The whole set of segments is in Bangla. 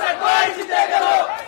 consequência, entendeu?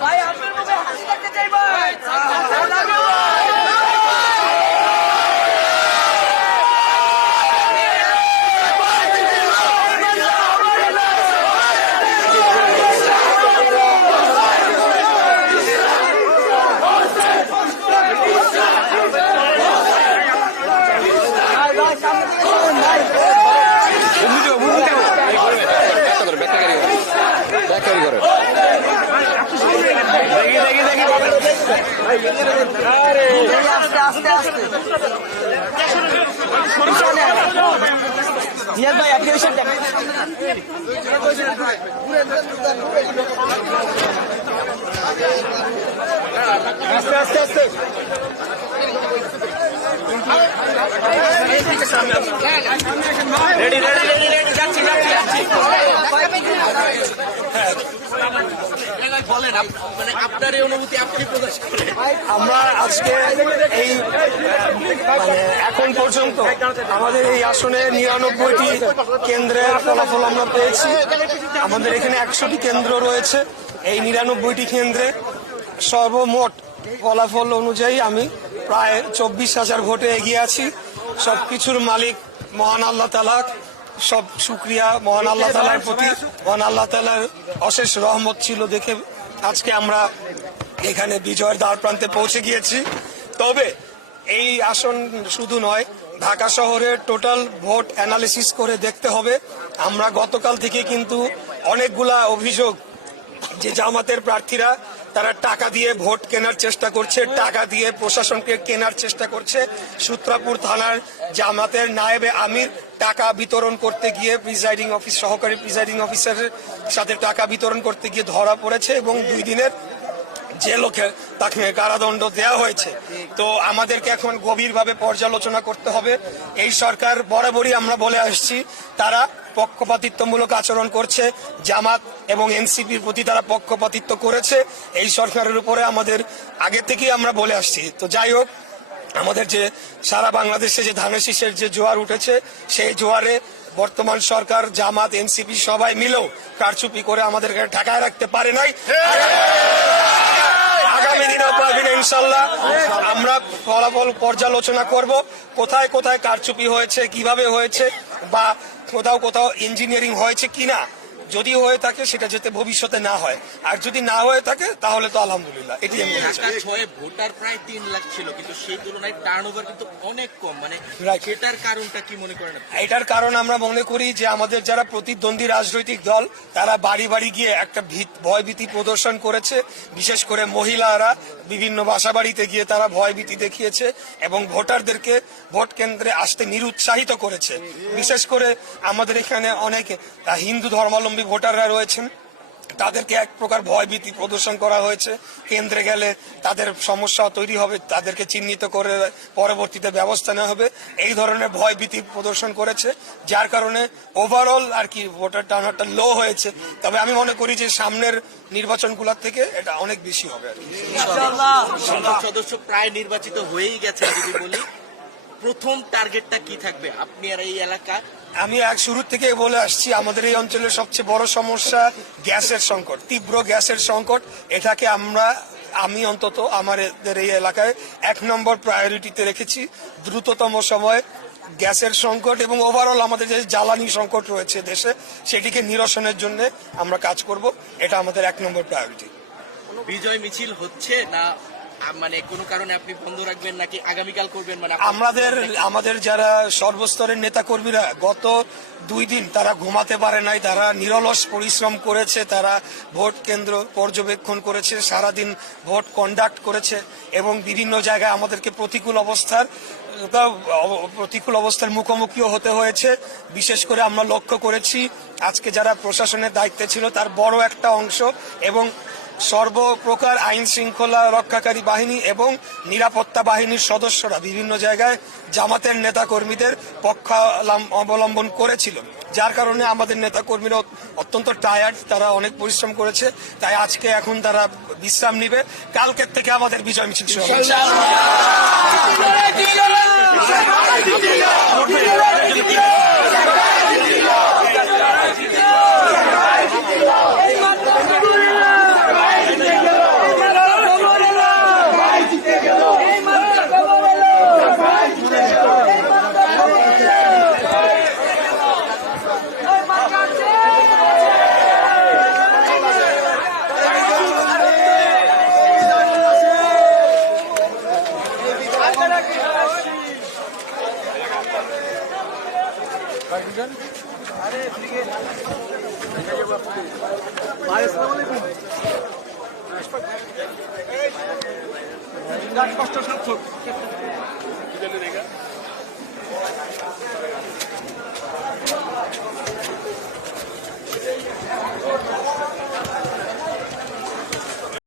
ভাই আপনার মুখে হাসি দেখতে চাই ভাই আস্তে আস্তে আস্তে জিয়াদ ভাই আপনি ওই সাইড দেখেন আস্তে আস্তে আস্তে রেডি রেডি রেডি রেডি যাচ্ছি যাচ্ছি। যাচ্ছি আমরা আজকে এই মানে এখন পর্যন্ত আমাদের এই আসনে নিরানব্বইটি কেন্দ্রের ফলাফল আমরা পেয়েছি। আমাদের এখানে একশোটি কেন্দ্র রয়েছে। এই নিরানব্বইটি কেন্দ্রে সর্বমোট ফলাফল অনুযায়ী আমি প্রায় চব্বিশ হাজার ভোটে এগিয়ে আছি। সবকিছুর মালিক মহান আল্লাহ তালা সব শুক্রিয়া। মহান আল্লাহ তালার প্রতি, মহান আল্লাহ তালার অশেষ রহমত ছিল দেখে আজকে আমরা এখানে বিজয়ের দ্বার প্রান্তে পৌঁছে গিয়েছি। তবে এই আসন শুধু নয়, ঢাকা শহরের টোটাল ভোট অ্যানালিসিস করে দেখতে হবে। আমরা গতকাল থেকে কিন্তু অনেকগুলা অভিযোগ যে জামাতের প্রার্থীরা তারা টাকা দিয়ে ভোট কেনার চেষ্টা করছে, টাকা দিয়ে প্রশাসনকে কেনার চেষ্টা করছে। সূত্রাপুর থানার জামাতের নায়েবে আমির টাকা বিতরণ করতে গিয়ে প্রিজাইডিং অফিস, সহকারী প্রিজাইডিং অফিসারের সাথে টাকা বিতরণ করতে গিয়ে ধরা পড়েছে এবং দুই দিনের জেলকে তাকে কারাদণ্ড দেওয়া হয়েছে, তো আমাদেরকে এখন গভীরভাবে পর্যালোচনা করতে হবে। এই সরকার বরাবরই আমরা বলে আসছি, তারা পক্ষপাতিত্বমূলক আচরণ করছে, জামাত এবং এনসিপির প্রতি তারা পক্ষপাতিত্ব করেছে। এই সরকারের উপরে আমাদের আগে থেকেই আমরা বলে আসছি। তো যাই হোক, আমাদের যে সারা বাংলাদেশে যে ধানের শীষের যে জোয়ার উঠেছে, সেই জোয়ারে বর্তমান সরকার, জামাত, এনসিপি সবাই মিলেও কারচুপি করে আমাদেরকে ঢাকায় রাখতে পারে নাই। আগামী দিনেও পারবি ইনশাল্লাহ আমরা ফলাফল পর্যালোচনা করব। কোথায় কোথায় কারচুপি হয়েছে কীভাবে হয়েছে বা কোথাও কোথাও ইঞ্জিনিয়ারিং হয়েছে কিনা যদি হয়ে থাকে সেটা যাতে ভবিষ্যতে না হয়। আর যদি না হয়ে থাকে তাহলে তো আলহামদুলিল্লাহ এটি আমি। ছয়ে ভোটার প্রায় তিন লাখ ছিল কিন্তু সেই তুলনায় টার্ন কিন্তু অনেক কম। মানে. সেটার কারণটা কি মনে করেন এটার কারণ আমরা মনে করি যে আমাদের যারা প্রতিদ্বন্দ্বী রাজনৈতিক দল তারা বাড়ি বাড়ি গিয়ে একটা ভীত ভয়ভীতি প্রদর্শন করেছে। বিশেষ করে মহিলারা বিভিন্ন বাসা বাড়িতে গিয়ে তারা ভয়ভীতি দেখিয়েছে এবং ভোটারদেরকে ভোট কেন্দ্রে আসতে নিরুৎসাহিত করেছে। বিশেষ করে আমাদের এখানে অনেক হিন্দু ধর্মাবলম্বী ভোটাররা রয়েছেন, তাদেরকে এক প্রকার ভয়ভীতি প্রদর্শন করা হয়েছে। কেন্দ্রে গেলে তাদের সমস্যা তৈরি হবে, তাদেরকে চিহ্নিত করে পরবর্তীতে ব্যবস্থা নেওয়া হবে। এই ধরনের ভয়ভীতি প্রদর্শন করেছে, যার কারণে ওভারঅল আর কি ভোটার টার্নারটা লো হয়েছে। তবে আমি মনে করি যে সামনের নির্বাচনগুলোর থেকে এটা অনেক বেশি হবে সদস্য প্রায় নির্বাচিত হয়েই গেছে প্রথম টার্গেটটা কি থাকবে? আপনি আর এই এলাকা আমি এক শুরু থেকে বলে আসছি, আমাদের এই অঞ্চলের সবচেয়ে বড় সমস্যা গ্যাসের সংকট, তীব্র গ্যাসের সংকট। এটাকে আমরা, আমি অন্তত আমাদের এই এলাকায় এক নম্বর প্রায়োরিটিতে রেখেছি, দ্রুততম সময়ে গ্যাসের সংকট এবং ওভারঅল আমাদের যে জ্বালানি সংকট রয়েছে দেশে, সেটিকে নিরসনের জন্য আমরা কাজ করব। এটা আমাদের এক নম্বর প্রায়োরিটি বিজয় মিছিল হচ্ছে না মানে কোনো কারণে আপনি বন্ধ রাখবেন নাকি আগামীকাল করবেন? মানে আমাদের আমাদের যারা সর্বস্তরের নেতা কর্মীরা গত দুই দিন তারা ঘুমাতে পারে নাই তারা নিরলস পরিশ্রম করেছে তারা ভোট কেন্দ্র পর্যবেক্ষণ করেছে সারাদিন ভোট কন্ডাক্ট করেছে এবং বিভিন্ন জায়গায় আমাদেরকে প্রতিকূল অবস্থার প্রতিকূল অবস্থার মুখোমুখিও হতে হয়েছে। বিশেষ করে আমরা লক্ষ্য করেছি আজকে যারা প্রশাসনের দায়িত্বে ছিল তার বড় একটা অংশ এবং সর্বপ্রকার আইন শৃঙ্খলা রক্ষাকারী বাহিনী এবং নিরাপত্তা বাহিনীর সদস্যরা বিভিন্ন জায়গায় জামাতের নেতা কর্মীদের পক্ষ অবলম্বন করেছিল। যার কারণে আমাদের নেতা কর্মীরা অত্যন্ত টায়ার্ড তারা অনেক পরিশ্রম করেছে। তাই আজকে এখন তারা বিশ্রাম নিবে। কালকের থেকে আমাদের বিজয় মিছিল শুরু হবে। কষ্ট সার্থক